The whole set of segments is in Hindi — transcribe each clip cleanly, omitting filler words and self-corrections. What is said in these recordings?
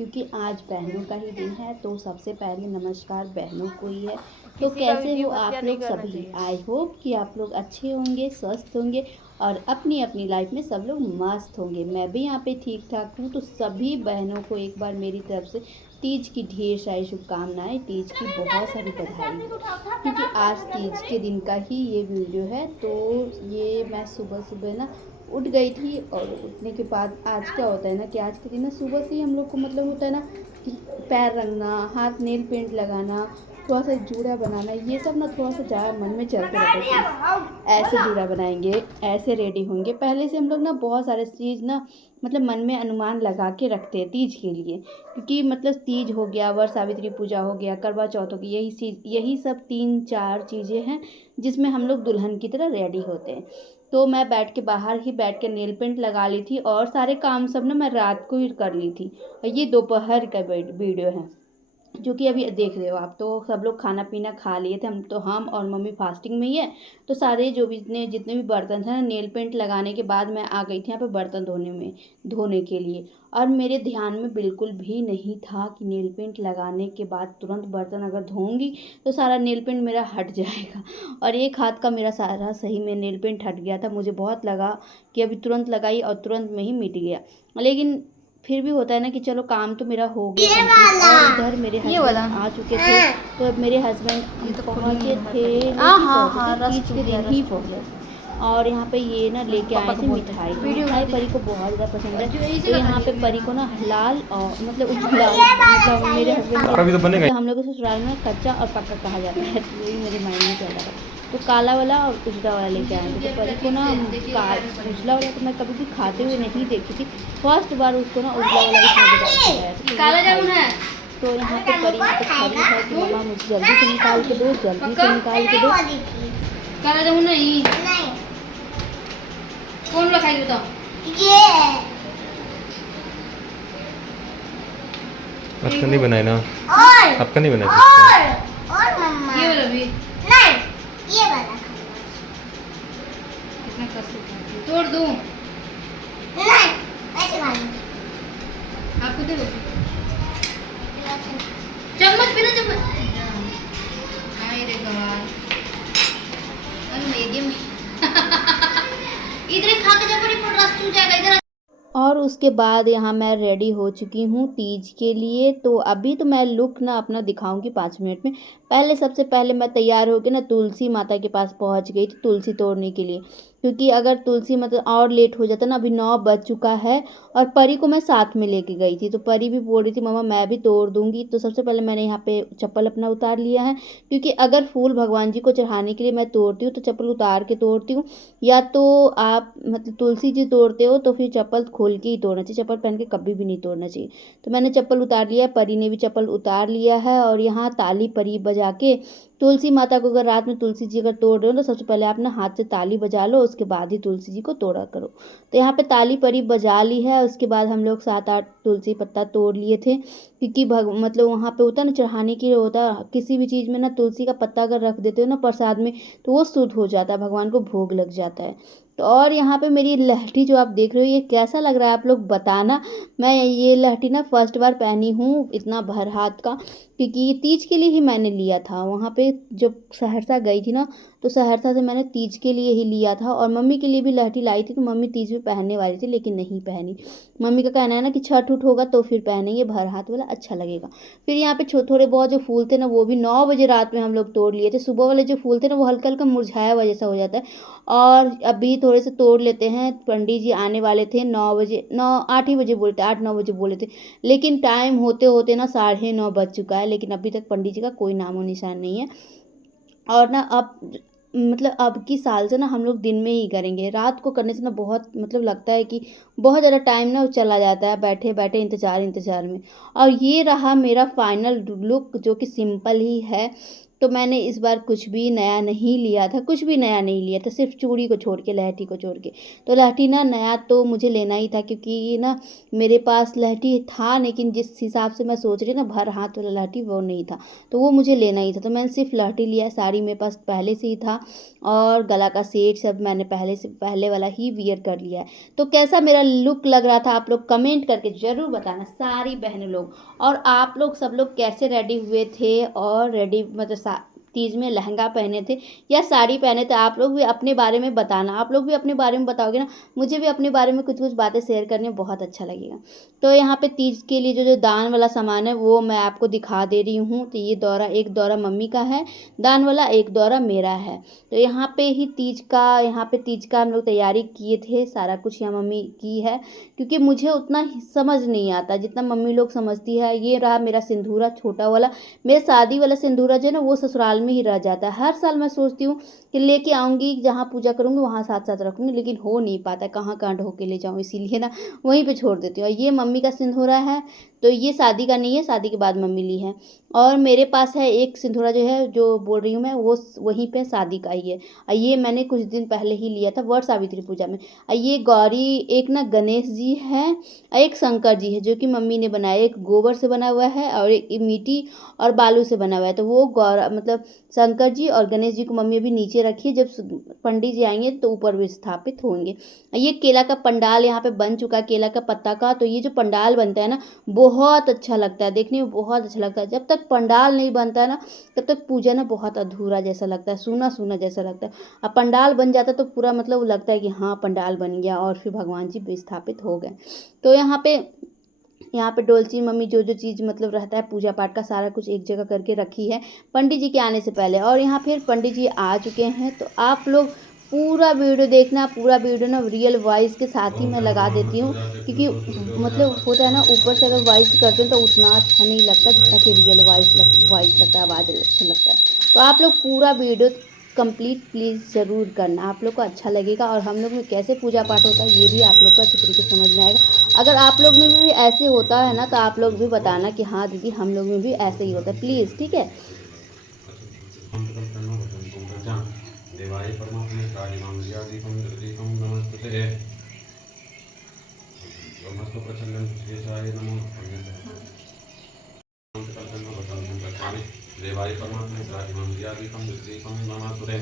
क्योंकि आज बहनों का ही दिन है। तो सबसे पहले नमस्कार बहनों को ही है। तो कैसे हो आप लोग सभी? आई होप कि आप लोग अच्छे होंगे, स्वस्थ होंगे और अपनी अपनी लाइफ में सब लोग मस्त होंगे। मैं भी यहाँ पे ठीक ठाक हूँ। तो सभी बहनों को एक बार मेरी तरफ से तीज की ढेर सारी शुभकामनाएं, तीज की बहुत सारी बधाई, क्योंकि आज तीज के दिन का ही ये वीडियो है। तो ये मैं सुबह सुबह ना उठ गई थी और उठने के बाद आज क्या होता है ना कि आज के दिन ना सुबह से ही हम लोग को मतलब होता है ना कि पैर रंगना, हाथ नेल पेंट लगाना, थोड़ा सा जूड़ा बनाना, ये सब ना थोड़ा सा ज़्यादा मन में चलते रहता है। ऐसे जूड़ा बनाएंगे, ऐसे रेडी होंगे। पहले से हम लोग ना बहुत सारे चीज़ ना मतलब मन में अनुमान लगा के रखते हैं तीज के लिए, क्योंकि मतलब तीज हो गया, वर सावित्री पूजा हो गया, करवा चौथ हो गया, यही सब 3-4 चीज़ें हैं जिसमें हम लोग दुल्हन की तरह रेडी होते हैं। तो मैं बैठ के बाहर ही बैठ के नेल पेंट लगा ली थी और सारे काम सब ना मैं रात को ही कर ली थी। और ये दोपहर का वीडियो है जो कि अभी देख रहे हो आप। तो सब लोग खाना पीना खा लिए थे, हम और मम्मी फास्टिंग में ही है। तो सारे जो भी जितने भी बर्तन थे ना, नेल पेंट लगाने के बाद मैं आ गई थी यहाँ पे बर्तन धोने के लिए। और मेरे ध्यान में बिल्कुल भी नहीं था कि नेल पेंट लगाने के बाद तुरंत बर्तन अगर धोऊंगी तो सारा नेल पेंट मेरा हट जाएगा। और एक हाथ का मेरा सारा सही में नेल पेंट हट गया था। मुझे बहुत लगा कि अभी तुरंत लगाई और तुरंत में ही मिट गया, लेकिन फिर भी होता है ना कि चलो काम तो मेरा हो गया कंप्लीट। और इधर मेरे हस्बैंड आ चुके थे। तो अब मेरे हस्बैंड पहुँचे थे तीज के दिन ही पहुँचे। और यहाँ पे ये ना लेके आए थे मिठाई। मिठाई परी को बहुत ज़्यादा पसंद है। तो यहाँ पे परी को ना लाल और मतलब मतलब मेरे हस्बैंड हम लोग के ससुराल में कच्चा और पक्का कहा जाता है। तो यही मेरे माइंड में चल रहा था। तो काला वाला और उजला वाला लेके आए थे। तो परी को ना उजला वाला तो मैं कभी भी खाते हुए नहीं देखी थी। फर्स्ट बार उसको ना उजला वाला इसमें काला जामुन है। तो यहाँ पे परी यहाँ पे खड़ी है कि मम्मा मुझे जल्दी से निकाल के दो, जल्दी से निकाल के दो। काला जामुन नहीं, कौन वाला खाएगी बताओ? ये आपका नहीं बनाया ना? और आपका नहीं बनाया? और मम्मा ये वाला भी नहीं, ये वाला कितना कष्ट तोड़ दूं? नहीं, ऐसे वाला आपको दे दो। चम्मच बिना चम्मच आई रे गवार मीडियम इधर खा के जब पूरा रस चूस जाएगा इधर। और उसके बाद यहाँ मैं रेडी हो चुकी हूँ तीज के लिए। तो अभी तो मैं लुक ना अपना दिखाऊंगी 5 मिनट में। पहले सबसे पहले मैं तैयार होकर ना तुलसी माता के पास पहुँच गई थी तुलसी तोड़ने के लिए, क्योंकि अगर तुलसी मतलब और लेट हो जाता ना, अभी 9 बज चुका है। और परी को मैं साथ में लेके गई थी। तो परी भी बोल रही थी मम्मा मैं भी तोड़ दूंगी। तो सबसे पहले मैंने यहाँ पे चप्पल अपना उतार लिया है, क्योंकि अगर फूल भगवान जी को चढ़ाने के लिए मैं तोड़ती हूँ तो चप्पल उतार के तोड़ती हूँ। या तो आप मतलब तुलसी जी तोड़ते हो तो फिर चप्पल खोल के ही तोड़ना चाहिए, चप्पल पहन के कभी भी नहीं तोड़ना चाहिए। तो मैंने चप्पल उतार लिया है, परी ने भी चप्पल उतार लिया है। और यहाँ ताली परी बजा के तुलसी माता को, अगर रात में तुलसी जी अगर तोड़ रहे हो तो सबसे पहले आप ना हाथ से ताली बजा लो, उसके बाद ही तुलसी जी को तोड़ा करो। तो यहाँ पे ताली परी बजा ली है। उसके बाद हम लोग 7-8 तुलसी पत्ता तोड़ लिए थे, क्योंकि मतलब वहाँ पे होता है ना चढ़ाने के लिए होता है, किसी भी चीज़ में ना तुलसी का पत्ता अगर रख देते हो ना प्रसाद में तो वो शुद्ध हो जाता है, भगवान को भोग लग जाता है। तो और यहाँ पे मेरी लहठी जो आप देख रहे हो ये कैसा लग रहा है आप लोग बताना। मैं ये लहठी ना फर्स्ट बार पहनी हूँ इतना भर हाथ का, क्योंकि ये तीज के लिए ही मैंने लिया था। वहाँ पे जब सहरसा गई थी ना तो सहरसा से मैंने तीज के लिए ही लिया था। और मम्मी के लिए भी लहठी लाई थी, तो मम्मी तीज में पहनने वाली थी लेकिन नहीं पहनी। मम्मी का कहना है ना कि छठ उठ होगा तो फिर पहनेंगे, भर हाथ वाला अच्छा लगेगा। फिर यहाँ पे थोड़े बहुत जो फूल थे ना वो भी 9 बजे रात में हम लोग तोड़ लिए थे। सुबह वाले जो फूल थे ना वो हल्का हल्का मुरझाया हुआ जैसा हो जाता है। और अभी थोड़े से तोड़ लेते हैं। पंडित जी आने वाले थे 9 बजे, 8 ही बजे बोले थे, 8-9 बजे बोले थे, लेकिन टाइम होते होते ना 9:30 बज चुका है, लेकिन अभी तक पंडित जी का कोई नामो निशान नहीं है। और ना अब मतलब अब की साल से ना हम लोग दिन में ही करेंगे, रात को करने से ना बहुत मतलब लगता है कि बहुत ज़्यादा टाइम ना चला जाता है बैठे बैठे इंतज़ार में। और ये रहा मेरा फाइनल लुक जो कि सिंपल ही है। तो मैंने इस बार कुछ भी नया नहीं लिया था, कुछ भी नया नहीं लिया था, सिर्फ चूड़ी को छोड़ के, लहठी को छोड़ के। तो लहठी ना नया तो मुझे लेना ही था, क्योंकि ना मेरे पास लहठी था, लेकिन जिस हिसाब से मैं सोच रही ना भर हाथ वाला लहठी वो नहीं था, तो वो मुझे लेना ही था। तो मैंने सिर्फ लहठी लिया, साड़ी मेरे पास पहले से ही था और गला का सेट सब मैंने पहले वाला ही वियर कर लिया है। तो कैसा मेरा लुक लग रहा था आप लोग कमेंट करके ज़रूर बताना, सारी बहन लोग। और आप लोग सब लोग कैसे रेडी हुए थे, और रेडी मतलब तीज में लहंगा पहने थे या साड़ी पहने थे, आप लोग भी अपने बारे में बताना। आप लोग भी अपने बारे में बताओगे ना, मुझे भी अपने बारे में कुछ कुछ बातें शेयर करने में बहुत अच्छा लगेगा। तो यहाँ पे तीज के लिए जो दान वाला सामान है वो मैं आपको दिखा दे रही हूँ। तो ये दौरा, एक दौरा मम्मी का है दान वाला, एक दौरा मेरा है। तो यहाँ पे तीज का हम लोग तैयारी किए थे, सारा कुछ यहाँ मम्मी की है, क्योंकि मुझे उतना समझ नहीं आता जितना मम्मी लोग समझती है। ये रहा मेरा सिंदूरा छोटा वाला, मेरा शादी वाला सिंदूरा जो है ना वो ससुराल में ही रह जाता है। हर साल मैं सोचती हूँ कि लेके आऊँगी, जहाँ पूजा करूँगी वहाँ साथ साथ रखूँगी, लेकिन हो नहीं पाता, कहाँ कहाँ ढो के ले जाऊँ, इसीलिए ना वहीं पे छोड़ देती हूँ। और ये मम्मी का सिंदूरा है, तो ये शादी का नहीं है, शादी के बाद मम्मी ली है। और मेरे पास है एक सिंदूरा जो है, जो बोल रही हूँ मैं, वो वहीं पे शादी का ही है। और ये मैंने कुछ दिन पहले ही लिया था वट सावित्री पूजा में। और ये गौरी, एक ना गणेश जी है और एक शंकर जी है, जो कि मम्मी ने बनाया। एक गोबर से बना हुआ है और एक मिट्टी और बालू से बना हुआ है। तो वो मतलब शंकर जी और गणेश जी को मम्मी अभी नीचे रखी है, जब पंडित जी आएंगे तो ऊपर भी स्थापित होंगे। ये केला का पंडाल यहाँ पे बन चुका है, केला का पत्ता का। तो ये जो पंडाल बनता है ना बहुत अच्छा लगता है, देखने में बहुत अच्छा लगता है। जब तक पंडाल नहीं बनता है ना तब तक पूजा ना बहुत अधूरा जैसा लगता है, सूना सूना जैसा लगता है। अब पंडाल बन जाता है तो पूरा मतलब लगता है कि हाँ पंडाल बन गया और फिर भगवान जी विस्थापित हो गए। तो यहाँ पे डोलची मम्मी जो जो चीज़ मतलब रहता है पूजा पाठ का सारा कुछ एक जगह करके रखी है पंडित जी के आने से पहले। और यहाँ फिर पंडित जी आ चुके हैं। तो आप लोग पूरा वीडियो देखना, पूरा वीडियो ना रियल वॉइस के साथ ही मैं लगा देती हूँ, क्योंकि मतलब होता है ना ऊपर से अगर वॉइस करते हैं तो उतना अच्छा नहीं लगता जितना कि रियल वॉइस लगता है, आवाज़ अच्छा लगता है। तो आप लोग पूरा वीडियो कंप्लीट प्लीज़ ज़रूर करना, आप लोग को अच्छा लगेगा। और हम लोग में कैसे पूजा पाठ होता है ये भी आप लोग को अच्छे तरीके से समझ में आएगा। अगर आप लोग में भी ऐसे होता है ना तो आप लोग भी बताना कि हाँ दीदी हम लोग में भी ऐसे ही होता है, प्लीज़, ठीक है। देवाय परमात्मने प्राहिमं दियादीपं दीपं नमस्ते।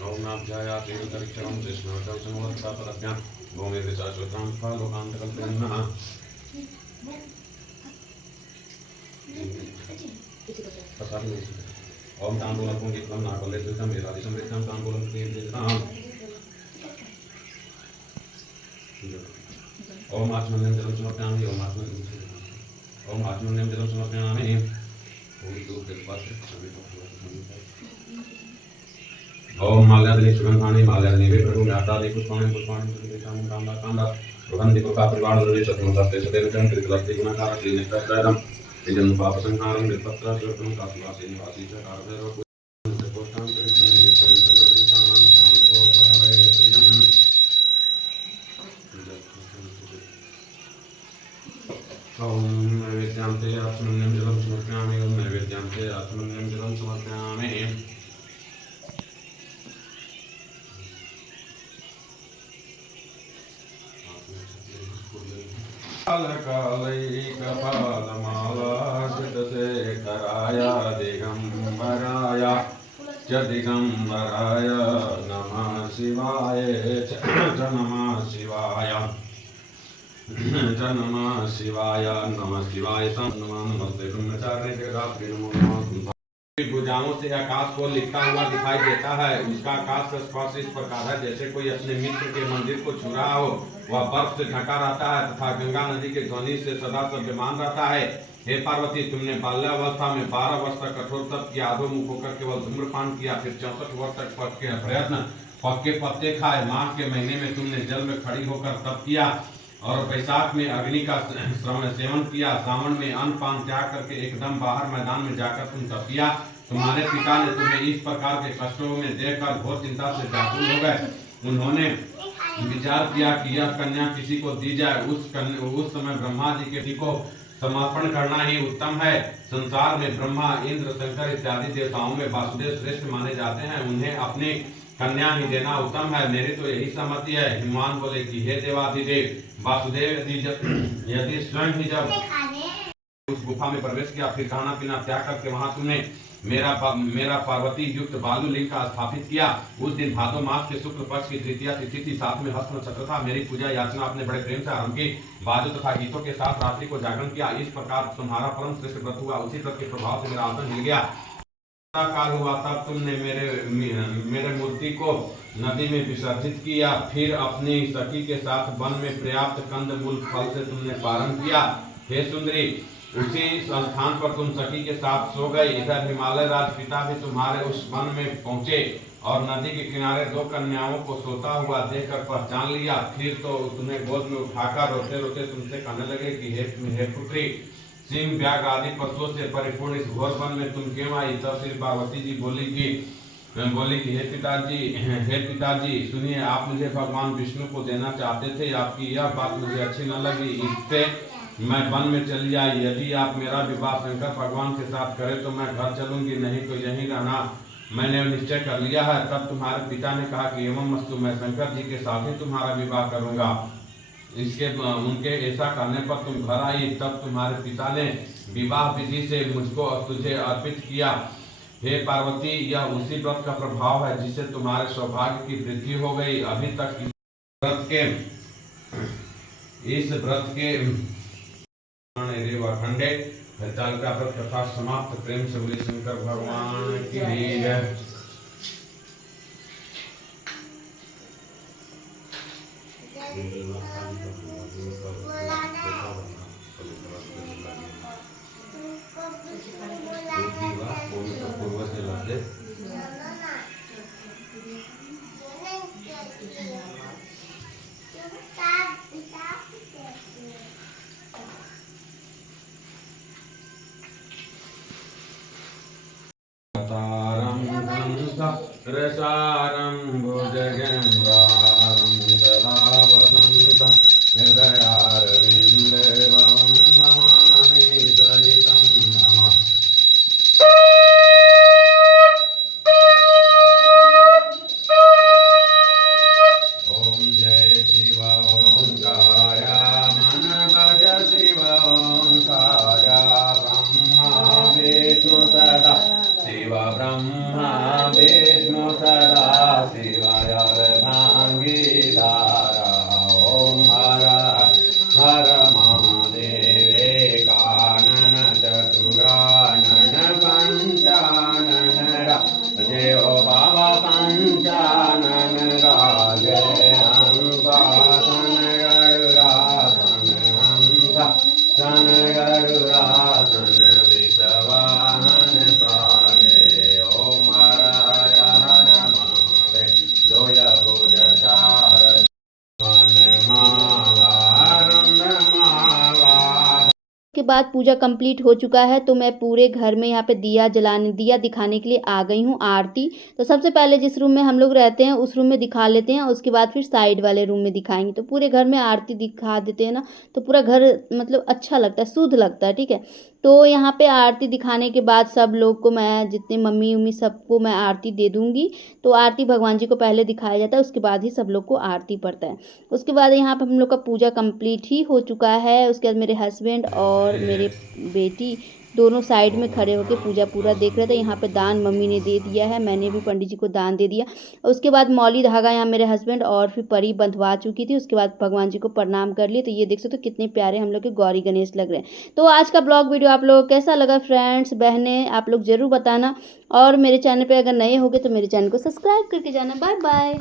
ओम नाभ्याया तेनतरिक्षणं कृष्णवचनवत्तापरभ्यां भूमि विशाश्वतां फालोकान्तकल्पेन्नः ओम ताम्बूलं पुंगित्वं नागलेशं वेदादिसंवेद्यं ताम्बूलं कीर्तिताम् ओम आत्मन्यं जलं समर्पयामि ओम आत्मन्यं जलं समर्पयामि ओम माल्यादि सुगंधानि माल्यादि विप्रभुल्यातादि पुष्पाणि पुष्पाणि कांदा सुगंधि पुष्पा परिवार चतुर्दशे सतेन त्रिकलक्ति गुणकार श्रीनेत्रत्रयम् इदं पापसंहारं विपत्र सुरतं काशिवासी निवासी च कारभैरव कोष्ठां परिश्रमं विचरन् सर्वभूतानां शान्तो भवे प्रियम् ओम नैवेद्यांते आत्मन्यं जलं समर्पयामि ओम नैवेद्यांते आत्मन्यं जलं समर्पयामि कालकालैकपालमालाकृतशेखराय दिगम्बराय च दिगम्बराय नमः शिवाय च नमः शिवाय नमः शिवाय नमस्ते ब्रह्मचार्य जगदात्रि नमो नमः। भुजाओं से आकाश को लिखता हुआ दिखाई देता है। उसका आकाश का स्पर्श इस प्रकार है जैसे कोई अपने मित्र के मंदिर को छू रहा हो। वह बर्फ से ढका रहता है तथा गंगा नदी के ध्वनि से सदा सभ्यमान रहता है। हे पार्वती, तुमने बाल्यावस्था में 12 वर्ष तक कठोर तप किया, अधोमुख होकर केवल धूम्रपान किया, फिर 64 वर्ष तक पक्के पत्ते खाए। माघ के महीने में तुमने जल में खड़ी होकर तप किया और वैशाख में अग्नि का सेवन किया। सावन में अन्न पान त्याग करके एकदम बाहर मैदान में जाकर तुम तप किया। तुम्हारे पिता ने तुम्हें इस प्रकार के कष्टों में देखकर घोर चिंता से व्याकुल हो गए। उन्होंने विचार किया कि यह कन्या किसी को दी जाए। उस समय ब्रह्मा जी के को समर्पण करना ही उत्तम है। संसार में ब्रह्मा, इंद्र, शंकर इत्यादि देवताओं में वासुदेव श्रेष्ठ माने जाते हैं, उन्हें अपनी कन्या ही देना उत्तम है। मेरी तो यही सहमति है। हिमान बोले कि हे देवाधिदेव वासुदेव, यदि स्वयं ही जब उस गुफा में प्रवेश किया, फिर खाना पीना त्याग करके वहां तुमने मेरा पार्वती युक्त बालू लिंग का स्थापित किया। उस दिन भादो मास के शुक्ल पक्ष की तृतीया तिथि थी, साथ में हस्त नक्षत्र था। मेरी पूजा याचना आपने बड़े प्रेम से आरंभ की, बाजों तथा गीतों के साथ रात्रि को जागरण किया। इस प्रकार तुम्हारा परम श्रेष्ठ व्रत हुआ। उसी व्रत के प्रभाव से मेरा आसन मिल गया। काल हुआ तब तुमने मेरे मूर्ति को नदी में विसर्जित किया। फिर अपनी सखी के साथ वन में पर्याप्त कंद मूल फल से तुमने पारण किया। हे सुंदरी, उसी स्थान पर तुम सखी के साथ सो गई। इधर हिमालय राज पिता भी तुम्हारे उस वन में पहुंचे और नदी के किनारे दो कन्याओं को सोता हुआ देखकर पहचान लिया। फिर तो तुम्हें गोद में उठाकर रोते रोते तुमसे कहने लगे कि हे पुत्री, सिंह, व्याघ्र आदि पशुओं से परिपूर्ण इस घोर वन में तुम क्यों आई? तब श्री पार्वती जी बोली कि हे पिताजी सुनिए, आप मुझे भगवान विष्णु को देना चाहते थे। आपकी यह बात मुझे अच्छी न लगी, इससे मैं वन में चली आई। यदि आप मेरा विवाह शंकर भगवान के साथ करें तो मैं घर चलूंगी, नहीं तो यहीं रहना मैंने निश्चय कर लिया है। तब तुम्हारे पिता ने कहा कि एवं मस्तु, मैं शंकर जी के साथ ही तुम्हारा विवाह करूंगा। उनके ऐसा करने पर तुम घर आई। तब तुम्हारे पिता ने विवाह विधि से मुझको तुझे अर्पित किया। हे पार्वती, यह उसी व्रत का प्रभाव है जिससे तुम्हारे सौभाग्य की वृद्धि हो गई। अभी तक इस व्रत के खंडे का व्रत कथा समाप्त। प्रेम से बोले शंकर भगवान की जय। रसारं भुजगेन्द्रारं जलावसन्तं हृदयारविन्दे भवं नमामि सहितं नमः। ॐ जय शिव ओंकार मन भज शिव ओंकार ब्रह्मा विष्णु सदा शिव ब्रह्मा विष्णु सदा शिवाय अर्धांगीधारा। ओम हर हर महादेव कानन चतुरानन पंचानन जय हो बाबा पंचानन राजे हंसासन गरुरासन हंसासन गरुरासन विषवाहन सागे। ओम हर हर हर महादेव जोय भुजचार के बाद पूजा कंप्लीट हो चुका है, तो मैं पूरे घर में यहाँ पे दिया दिखाने के लिए आ गई हूँ आरती। तो सबसे पहले जिस रूम में हम लोग रहते हैं उस रूम में दिखा लेते हैं, उसके बाद फिर साइड वाले रूम में दिखाएंगे। तो पूरे घर में आरती दिखा देते हैं ना, तो पूरा घर मतलब अच्छा लगता है, शुद्ध लगता है। ठीक है, तो यहाँ पे आरती दिखाने के बाद सब लोग को मैं, जितने मम्मी उम्मी सबको मैं आरती दे दूँगी। तो आरती भगवान जी को पहले दिखाया जाता है, उसके बाद ही सब लोग को आरती पड़ता है। उसके बाद यहाँ पर हम लोग का पूजा कंप्लीट ही हो चुका है। उसके बाद मेरे हस्बैंड और मेरे बेटी दोनों साइड में खड़े होकर पूजा पूरा देख रहे थे। यहाँ पे दान मम्मी ने दे दिया है, मैंने भी पंडित जी को दान दे दिया। उसके बाद मौली धागा यहाँ मेरे हस्बैंड और फिर परी बंधवा चुकी थी। उसके बाद भगवान जी को प्रणाम कर लिए। तो ये देख सकते हो कितने प्यारे हम लोग के गौरी गणेश लग रहे हैं। तो आज का ब्लॉग वीडियो आप लोगों को कैसा लगा फ्रेंड्स, बहनें, आप लोग ज़रूर बताना। और मेरे चैनल पर अगर नए होगे तो मेरे चैनल को सब्सक्राइब करके जाना। Bye bye.